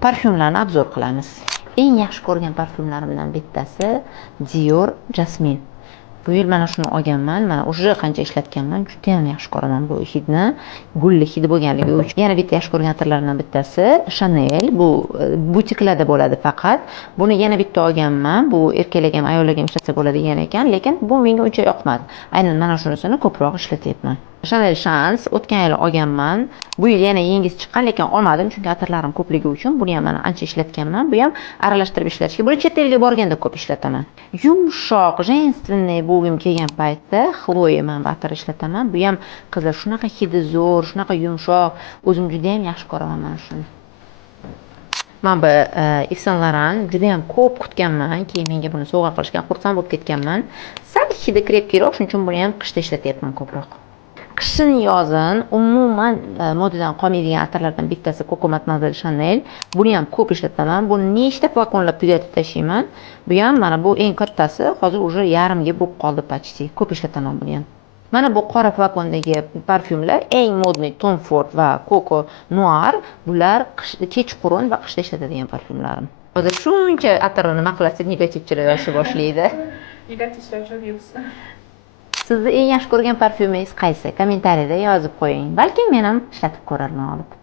Parfyumlarni obzor qilamiz. Eng yaxshi ko'rgan parfyumlarimdan bittasi Dior Jasmine. Bu yil mana shuni olganman. Mana o'sha qancha ishlatganman. Juda ham yaxshi ko'raman bu hidni. Gulli hidi bo'lganligi uchun. Yana bitta yaxshi ko'rgan atirlardan bittasi Chanel. Bu butiklarda bo'ladi faqat. Buni yana bitta olganman. Bu erkaklar ham ayollar ham ishlatsa bo'ladigan ekan, lekin bu menga uncha yoqmadi. Aynan mana shunisini ko'proq ishlatyapman. Chanel Chance o'tgan yil olganman. Bu yil yana yangisi chiqqan, lekin olmadim chunki atirlarim ko'pligi uchun. Buni ham mana ancha ishlatganman. Bu ham aralashtirib ishlatishga. Buni chet elga borganda ko'p ishlataman. Yumshoq, женственный bo'lgim kelgan paytda Chloe men bu atir ishlataman. Bu ham qizlar shunaqa hidi zo'r, shunaqa yumshoq. O'zim juda ham yaxshi ko'raman mana shuni. Men bu Yves Saint Laurent juda ham ko'p kutganman, keyin menga buni sovg'a qilishgan, xursand bo'lib ketganman. Sal hidi krepkiroq, shuning uchun buni ham qishda ishlatyapman ko'proq. Qishin yozin umuman modadan qolmaydigan atirlardan bittasi Coco Mademoiselle Chanel. Buni ham ko'p ishlataman. Buni nechta flakonlab tugatib tashlayman. Bu ham mana bu eng kattasi, hozir уже yarimga bo'lib qoldi почти. Ko'p ishlataman buni ham. Mana bu qora flakondagi parfyumlar eng modniy Tom Ford va Coco Noir. Bular kechqurun va qishda ishlatadigan parfyumlarim. Hozir shuncha atirni nima qilasiz, negativchilar yoshi boshlaydi. Negativchilar cho'g'yapsiz. Sizni eng yaxshi ko'rgan parfyumingiz qaysi? Kommentariyada yozib qo'ying. Balki men ham ishlatib ko'rarman olib.